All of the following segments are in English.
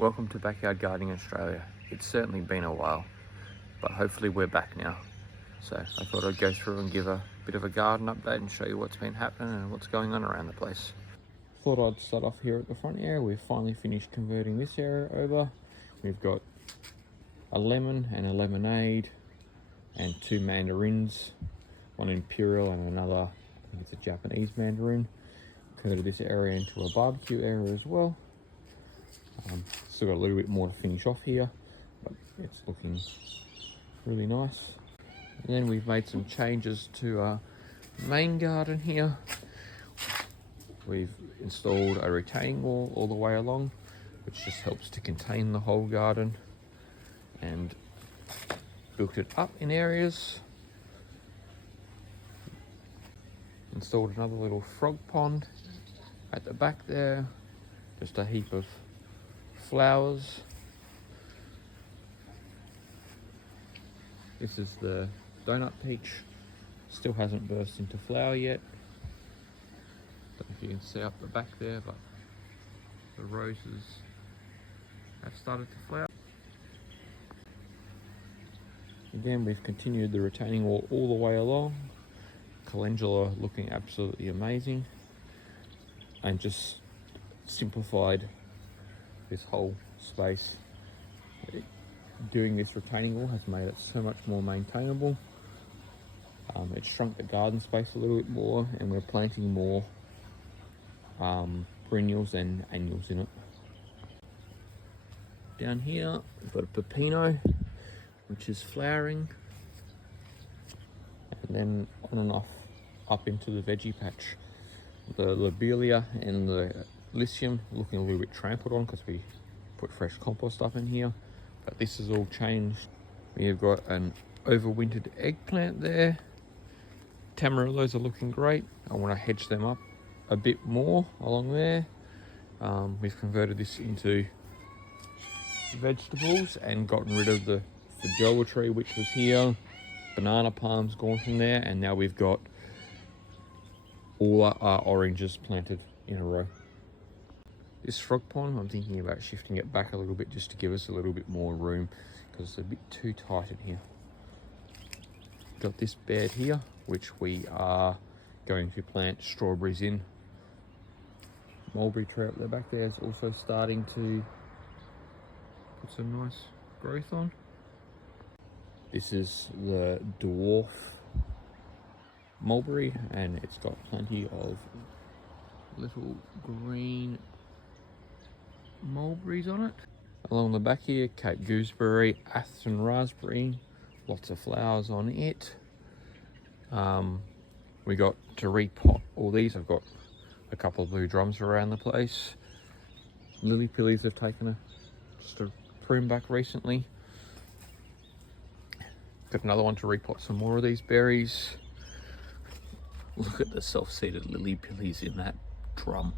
Welcome to Backyard Gardening Australia. It's certainly been a while, but hopefully we're back now. So I thought I'd go through and give a bit of a garden update and show you what's been happening and what's going on around the place. Thought I'd start off here at the front area. We've finally finished converting this area over. We've got a lemon and a lemonade and two mandarins, one imperial and another, I think it's a Japanese mandarin. Converted this area into a barbecue area as well. Still got a little bit more to finish off here, but it's looking really nice. And then we've made some changes to our main garden here. We've installed a retaining wall all the way along, which just helps to contain the whole garden, and built it up in areas. Installed another little frog pond at the back there, just a heap of flowers. This is the donut peach, still hasn't burst into flower yet. Don't know if you can see up the back there, but the roses have started to flower. Again, we've continued the retaining wall all the way along. Calendula looking absolutely amazing, and just simplified this whole space. Doing this retaining wall has made it so much more maintainable. It shrunk the garden space a little bit more, and we're planting more perennials and annuals in it. Down here we've got a pepino, which is flowering, and then on and off up into the veggie patch. The lobelia and the lycium looking a little bit trampled on because we put fresh compost up in here, but this has all changed. We have got an overwintered eggplant there. Tamarillos are looking great. I want to hedge them up a bit more along there. We've converted this into vegetables and gotten rid of the feijoa tree which was here. Banana palms gone from there, and now we've got all our oranges planted in a row. This frog pond, I'm thinking about shifting it back a little bit just to give us a little bit more room because it's a bit too tight in here. Got this bed here, which we are going to plant strawberries in. Mulberry tree up the back there is also starting to put some nice growth on. This is the dwarf mulberry, and it's got plenty of little green mulberries on it. Along the back here, Cape gooseberry, Atherton raspberry, lots of flowers on it. We got to repot all these. I've got a couple of blue drums around the place. Lily pillies have taken just a prune back recently. Got another one to repot some more of these berries. Look at the self-seeded lily pillies in that drum.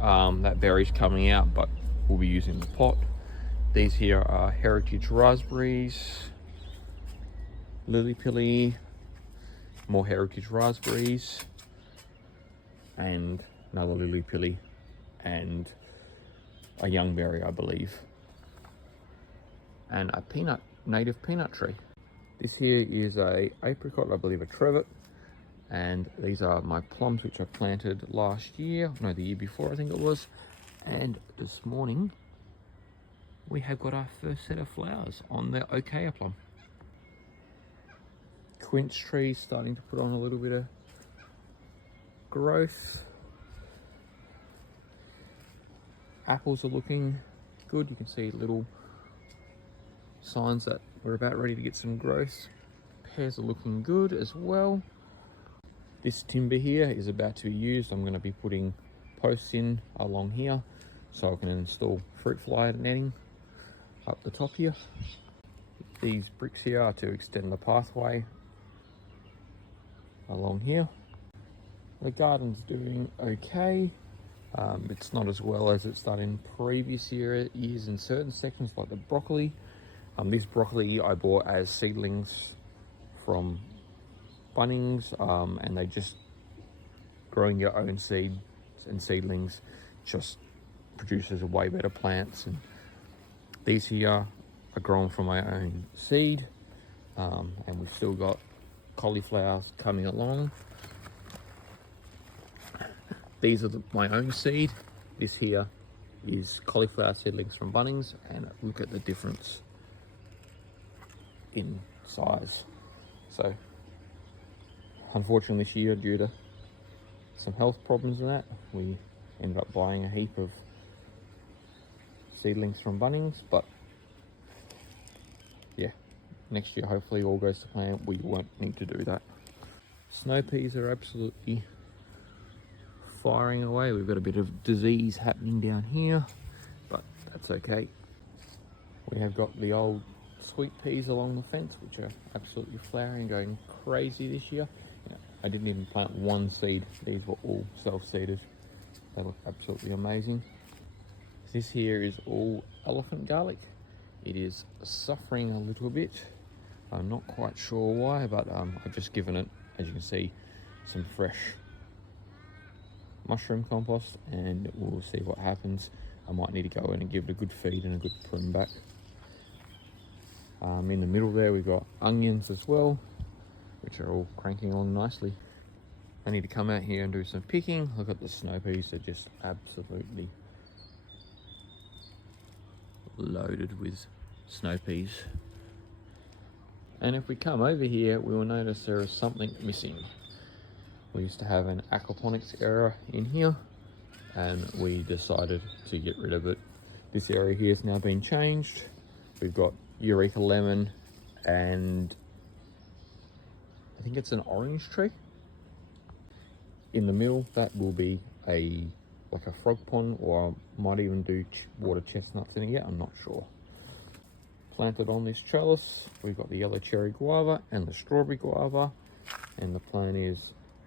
That berry's coming out, but we'll be using the pot. These here are heritage raspberries, lily pilly, more heritage raspberries, and another lily pilly, and a young berry, I believe, and a native peanut tree. This here is a apricot, I believe a trivet, and these are my plums which I planted last year, no, the year before I think it was, and this morning we have got our first set of flowers on the Okea plum. Quince tree starting to put on a little bit of growth. Apples are looking good. You can see little signs that we're about ready to get some growth. Pears are looking good as well. This timber here is about to be used. I'm going to be putting posts in along here so I can install fruit fly netting up the top here. These bricks here are to extend the pathway along here. The garden's doing okay. It's not as well as it's done in previous years in certain sections like the broccoli. This broccoli I bought as seedlings from Bunnings, and they just growing your own seeds and seedlings just produces way better plants. And these here are grown from my own seed, and we've still got cauliflowers coming along. These are my own seed. This here is cauliflower seedlings from Bunnings, and look at the difference in size. So unfortunately this year, due to some health problems and that, we ended up buying a heap of seedlings from Bunnings. But yeah, next year hopefully all goes to plan, we won't need to do that. Snow peas are absolutely firing away. We've got a bit of disease happening down here, but that's okay. We have got the old sweet peas along the fence, which are absolutely flowering, going crazy this year. I didn't even plant one seed. These were all self-seeded. They look absolutely amazing. This here is all elephant garlic. It is suffering a little bit. I'm not quite sure why, but I've just given it, as you can see, some fresh mushroom compost, and we'll see what happens. I might need to go in and give it a good feed and a good prune back. In the middle there we've got onions as well, which are all cranking along nicely. I need to come out here and do some picking. Look at the snow peas, they're just absolutely loaded with snow peas. And if we come over here, we will notice there is something missing. We used to have an aquaponics area in here, and we decided to get rid of it. This area here has now been changed. We've got Eureka lemon, and I think it's an orange tree. In the middle, that will be like a frog pond, or I might even do water chestnuts in it yet, I'm not sure. Planted on this trellis, we've got the yellow cherry guava and the strawberry guava, and the plan is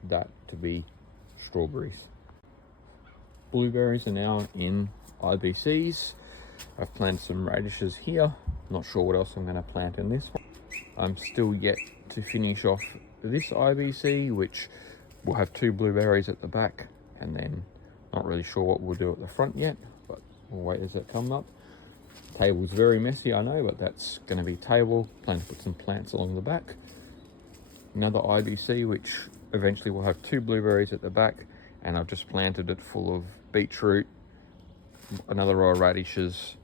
that to be strawberries. Blueberries are now in IBCs. I've planted some radishes here. Not sure what else I'm going to plant in this one. I'm still yet to finish off this IBC, which will have 2 blueberries at the back, and then not really sure what we'll do at the front yet, but we'll wait as it comes up. Table's very messy, I know, but that's going to be table. Plan to put some plants along the back. Another IBC, which eventually will have 2 blueberries at the back, and I've just planted it full of beetroot, another row of radishes,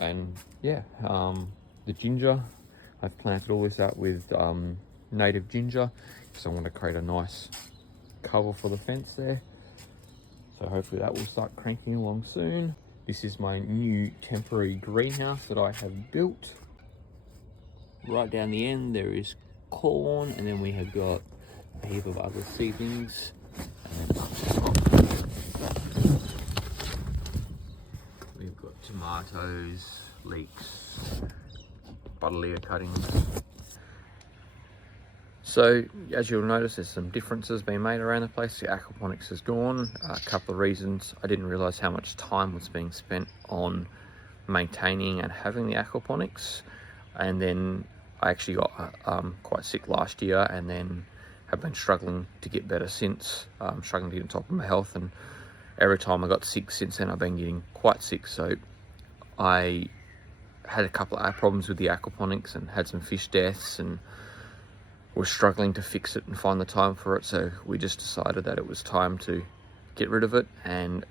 and yeah, the ginger. I've planted all this out with native ginger, because I want to create a nice cover for the fence there. So hopefully that will start cranking along soon. This is my new temporary greenhouse that I have built. Right down the end there is corn, and then we have got a heap of other seedlings. And then we've got tomatoes, leeks, butternut cuttings. So as you'll notice, there's some differences being made around the place. The aquaponics is gone. A couple of reasons. I didn't realize how much time was being spent on maintaining and having the aquaponics, and then I actually got quite sick last year, and then have been struggling to get better since. Struggling to get on top of my health, and every time I got sick since then I've been getting quite sick. So I had a couple of problems with the aquaponics and had some fish deaths, and was struggling to fix it and find the time for it. So we just decided that it was time to get rid of it and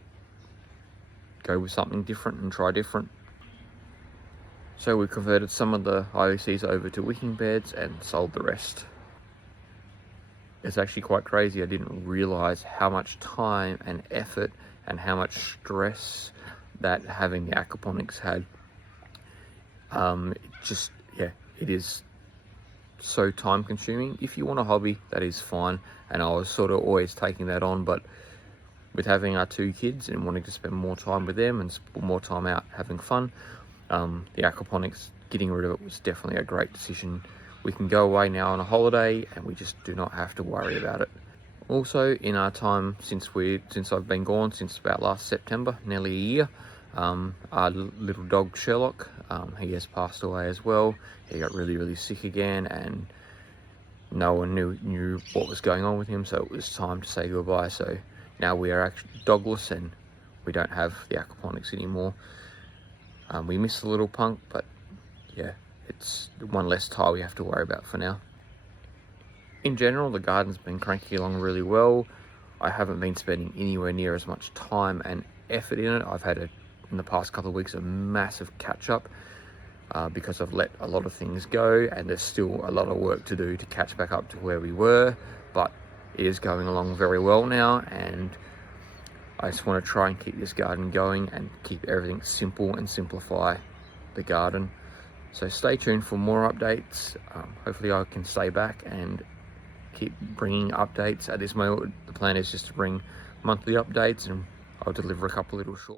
go with something different and try different. So we converted some of the IOCs over to wicking beds and sold the rest. It's actually quite crazy. I didn't realize how much time and effort and how much stress that having the aquaponics had. It is so time consuming. If you want a hobby, that is fine, and I was sort of always taking that on, but with having our 2 kids and wanting to spend more time with them and more time out having fun, the aquaponics, getting rid of it was definitely a great decision. We can go away now on a holiday and we just do not have to worry about it. Also, in our time since I've been gone, since about last September, nearly a year, our little dog Sherlock, he has passed away as well. He got really sick again, and no one knew what was going on with him, so it was time to say goodbye. So now we are actually dogless, and we don't have the aquaponics anymore. We miss the little punk, but yeah, it's one less tile we have to worry about for now. In general, the garden's been cranking along really well. I haven't been spending anywhere near as much time and effort in it. I've had, in the past couple of weeks, a massive catch-up because I've let a lot of things go, and there's still a lot of work to do to catch back up to where we were, but it is going along very well now, and I just want to try and keep this garden going and keep everything simple and simplify the garden. So stay tuned for more updates. Hopefully I can stay back and keep bringing updates. At this moment, the plan is just to bring monthly updates, and I'll deliver a couple little short